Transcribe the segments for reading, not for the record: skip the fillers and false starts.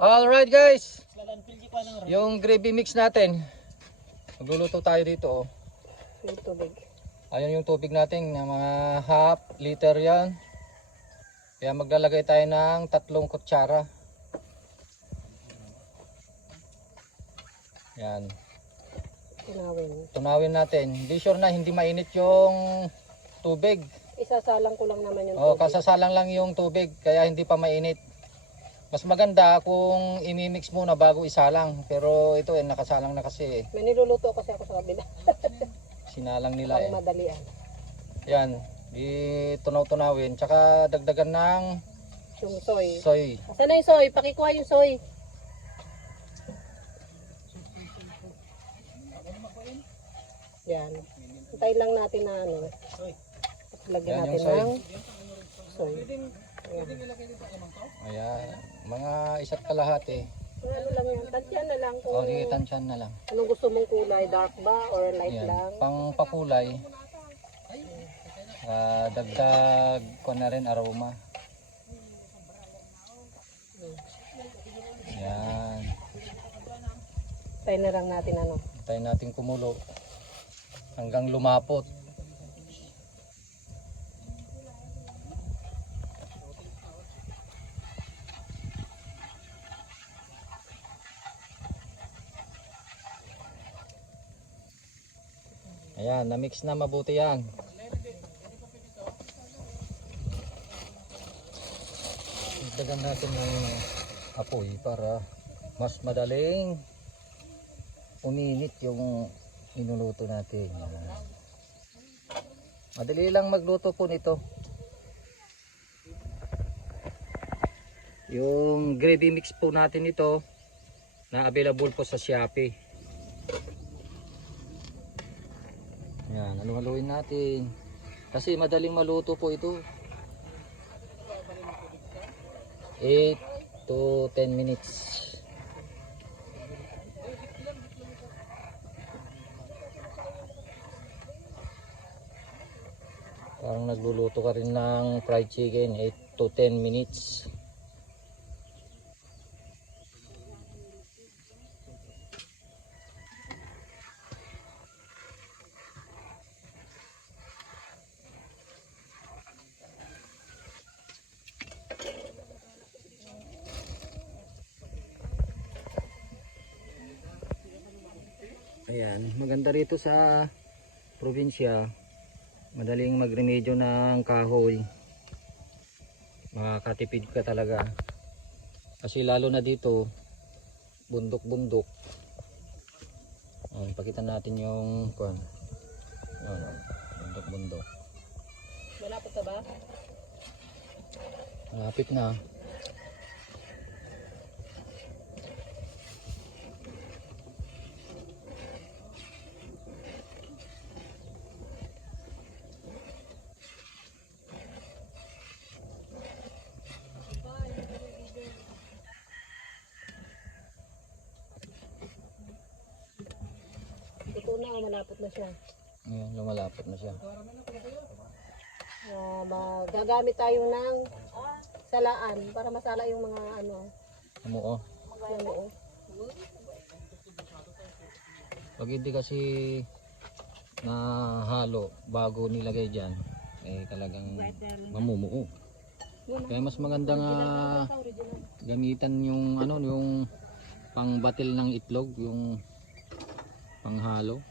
Alright guys, yung gravy mix natin. Magluluto tayo dito. Yung tubig. Ayan yung tubig natin, mga half liter yan. Kaya maglalagay tayo ng 3 kutsara. Yan. Tunawin natin. Be sure na hindi mainit yung tubig. Isasalang ko lang naman yung tubig. kasasalang lang yung tubig, kaya hindi pa mainit. Mas maganda kung imimix muna bago isalang. Pero ito nakasalang na kasi. May niluluto kasi ako sa kabila. Sinalang nila Pang madalian. Yan. Tunaw-tunawin. Tsaka dagdagan ng Yung soy. soy. Saan na yung soy? Pakikuha yung soy. Yan. Hintayin lang natin na ano. Lagyan Yan natin yung soy. ng soy. Ayan. Mga 1 kalahati. Ano lang yan? Tansyan na lang kung Sige, tansyan na lang. anong gusto mong kulay. Dark ba or light Yan. lang? Pang pakulay. Dagdag ko na rin aroma. Yan. Hintayin na lang natin ano. Hintayin natin kumulo hanggang lumapot. Ayan, na-mix na mabuti yan. Dagdagan natin ng apoy para mas madaling uminit yung inuluto natin. Madali lang magluto po nito. Yung gravy mix po natin ito na available po sa Shopee. Yan, haluin natin. Kasi madaling maluto po ito. 8 to 10 minutes. Parang nagluluto ka rin ng fried chicken. 8 to 10 minutes. Ayan, maganda rito sa probinsya, madaling magremedyo ng kahoy. Makakatipid ka talaga. Kasi lalo na dito, bundok-bundok. Pakita natin yung bundok-bundok. Malapit ka ba? Malapit na. Ito na, malapit na siya. Ayan, lumalapot na siya. Gagamit tayo ng salaan para masala yung mga ano. Amuo. Namuo. Pag hindi kasi nahalo bago nilagay dyan, talagang mamumuo. Kaya mas maganda nga gamitan yung yung pangbatil ng itlog, yung panghalo.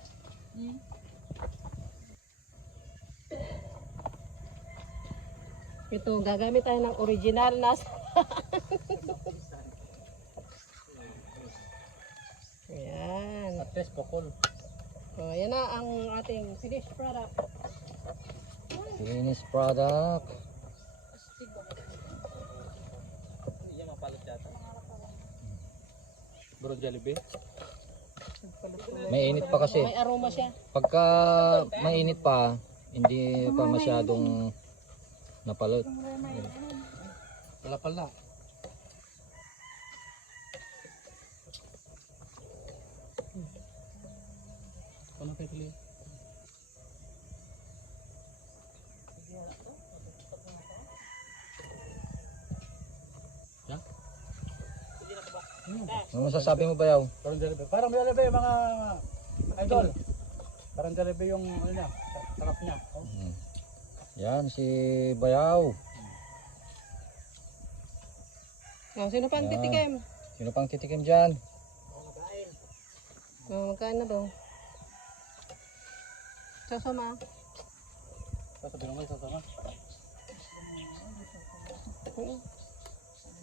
Ito, gagamit tayo ng original na ayan. At least pokol. So, yan na ang ating finished product. Finished product. Bro Jollibee. Mainit pa kasi. May aroma siya. Pagka mainit pa, hindi pa masyadong napalot. Wala pala. Ano kayo tuloy? Ano masasabi mo, Bayaw? Parang jalebi. Parang jalebi mga idol. Parang jalebi yung ano niya, sarap niya. Oh. Yan si Bayaw. Sino pa ang Yan. titikim? Sino pang titikim dyan? Magkain na daw. Sasama. Sasabihin mo, sasama.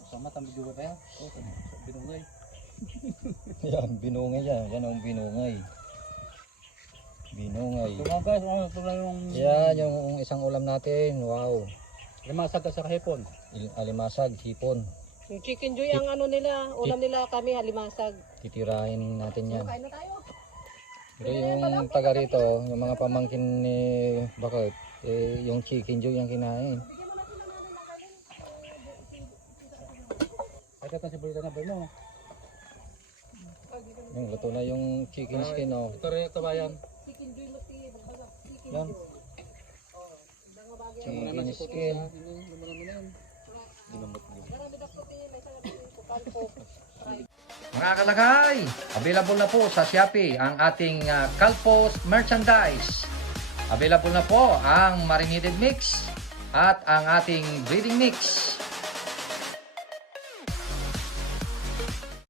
Sama, tambi juga kaya. Oh, binungay. Yan, binungay yan. Yan ang binungay. Binungay. Mga guys, ito lang yung Yan, yung isang ulam natin. Wow. limasag ka sa kahipon. Alimasag, hipon. Yung chicken joy ang ano nila, ulam nila kami halimasag. Titirahin natin yan. Kain na tayo. Pero yung taga rito, yung mga pamangkin ni Bakit, yung chicken joy yung kinain. Ay, kata si Bulita na ba mo? Yung luto na yung chicken skin, oh. Ito rin ito bayan. Chicken joy mati, bagbaga. Chicken Yan. joy. Chicken skin. Marami dapat din may sarap din sa kalpo. Mga kalagay, available na po sa Shopee ang ating Calpos merchandise. Available na po ang marinated mix at ang ating breeding mix.